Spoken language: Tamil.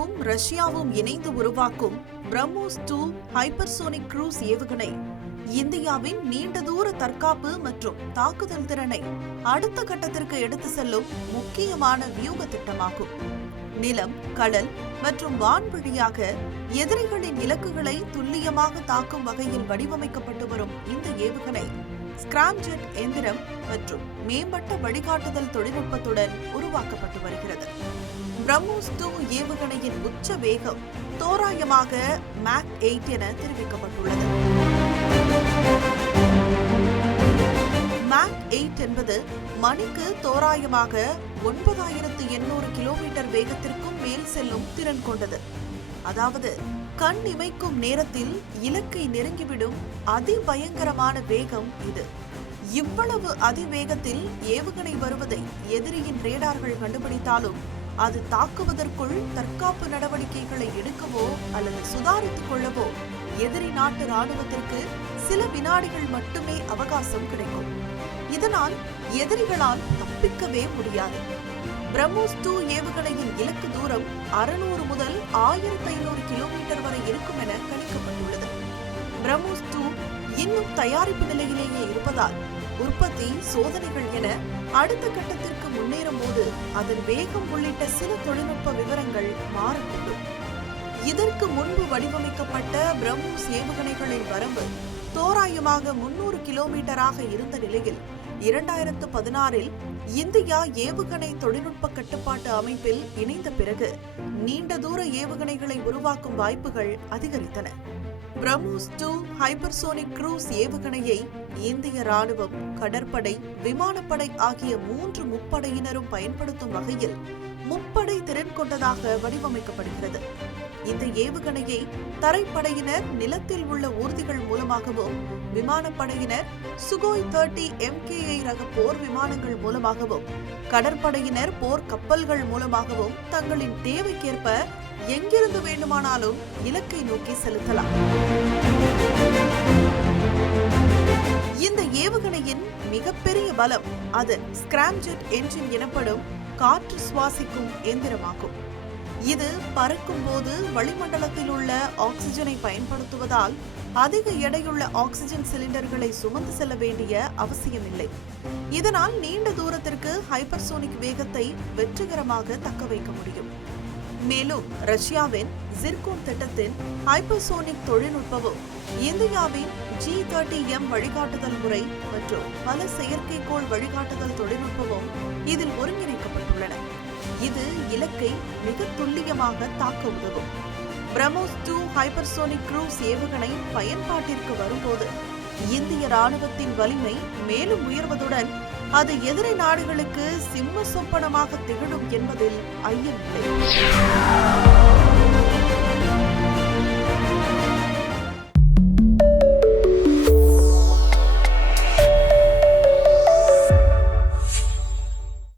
இந்தியாவும் ரஷ்யாவும் இணைந்து உருவாக்கும் பிரம்மோஸ் 2 ஹைப்பர்சோனிக் க்ரூஸ் ஏவுகணை இந்தியாவின் நீண்ட தூர தற்காப்பு மற்றும் தாக்குதல் திறனை அடுத்த கட்டத்திற்கு எடுத்து செல்லும் முக்கியமான வியூக திட்டமாகும். நிலம், கடல் மற்றும் வான்வழியாக எதிரிகளின் இலக்குகளை துல்லியமாக தாக்கும் வகையில் வடிவமைக்கப்பட்டு வரும் இந்த ஏவுகணை ஸ்கிராம்ஜெட் எந்திரம் மற்றும் மேம்பட்ட வழிகாட்டுதல் தொழில்நுட்பத்துடன் உருவாக்கப்பட்டு வருகிறது. பிரம்மோஸ் 2 ஏவுகணையின் உச்ச வேகம் தோராயமாக மாக் 8 என தெரிவிக்கப்பட்டுள்ளது. மாக் 8 என்பது மணிக்கு தோராயமாக 9800 கிலோமீட்டர் வேகத்திற்கும் மேல் செல்லும் திறன் கொண்டது. அதாவது கண் இமைக்கும் நேரத்தில் இலக்கை நெருங்கிவிடும் அதிபயங்கரமான வேகம் இது. இவ்வளவு அதிவேகத்தில் ஏவுகணை வருவதை எதிரியின் ரேடார்கள் கண்டுபிடித்தாலும் அது தாக்குவதற்குள் தற்காப்பு நடவடிக்கைகளை எடுக்கவோ அல்லது சுதாரித்துக் கொள்ளவோ எதிரி நாட்டு ராணுவத்திற்கு சில வினாடிகள் மட்டுமே அவகாசம் கிடைக்கும். இதனால் எதிரிகளால் தப்பிக்கவே முடியாது. பிரம்மோஸ் 2 ஏவுகணையின் இலக்கு தூரம் 600 முதல் 1500 கிலோமீட்டர் வரை இருக்கும் என கணிக்கப்பட்டுள்ளது. பிரம்மோஸ் 2 இன்னும் தயாரிப்பு நிலையிலேயே இருப்பதால் உற்பத்தி, சோதனைகள் என அடுத்த கட்டத்திற்கு முன்னேறும் போது அதன் வேகம் உள்ளிட்ட சில தொழில்நுட்ப விவரங்கள் மாறக்கூடும். இதற்கு முன்பு வடிவமைக்கப்பட்ட பிரம்மோஸ் ஏவுகணைகளின் வரம்பு தோராயமாக 300 கிலோமீட்டராக இருந்த நிலையில் 2016இல் இந்தியா ஏவுகணை தொழில்நுட்ப கட்டுப்பாட்டு அமைப்பில் இணைந்த பிறகு நீண்ட தூர ஏவுகணைகளை உருவாக்கும் வாய்ப்புகள் அதிகரித்தன. பிரம்மோஸ் 2 ஹைப்பர்சோனிக் க்ரூஸ் ஏவுகணையை இந்திய ராணுவம், கடற்படை, விமானப்படை ஆகிய 3 முப்படையினரும் பயன்படுத்தும் வகையில் முப்படை திறன் கொண்டதாக வடிவமைக்கப்படுகிறது. இந்த ஏவுகணையை தரைப்படையினர் நிலத்தில் உள்ள ஊர்திகள் மூலமாகவும், விமானப்படையினர் சுகோய் 30 MKI ரக போர் விமானங்கள் மூலமாகவும், கடற்படையினர் போர் கப்பல்கள் மூலமாகவும் தங்களின் தேவைக்கேற்ப எங்கிருந்து வேண்டுமானாலும் இலக்கை நோக்கி செலுத்தலாம். இந்த ஏவுகணையின் மிகப்பெரிய பலம் அதன் ஸ்கிராம்ஜெட் என்ஜின் எனப்படும் காற்று சுவாசிக்கும் எந்திரமாகும். இது பறக்கும் போது வளிமண்டலத்தில் உள்ள ஆக்சிஜனை பயன்படுத்துவதால் அதிக எடையுள்ள ஆக்சிஜன் சிலிண்டர்களை சுமந்து செல்ல வேண்டிய அவசியமில்லை. இதனால் நீண்ட தூரத்திற்கு ஹைப்பர்சோனிக் வேகத்தை வெற்றிகரமாக தக்க வைக்க முடியும். மேலும் ரஷ்யாவின் ஜிர்கோன் திட்டத்தின் ஹைப்பர்சோனிக் தொழில்நுட்பமும் இந்தியாவின் G30M வழிகாட்டுதல் முறை மற்றும் பல செயற்கைக்கோள் வழிகாட்டுதல் தொழில்நுட்பமும் இதில் ஒருங்கிணைக்கப்பட்டுள்ளன. இது இலக்கை மிக துல்லியமாக தாக்க உதவும். பிரம்மோஸ் 2 ஹைப்பர்சோனிக் க்ரூஸ் ஏவுகணை பயன்பாட்டிற்கு வரும்போது இந்திய ராணுவத்தின் வலிமை மேலும் உயர்வதுடன் அது எதிரி நாடுகளுக்கு சிம்ம சொப்பனமாக திகழும் என்பதில் ஐயமில்லை.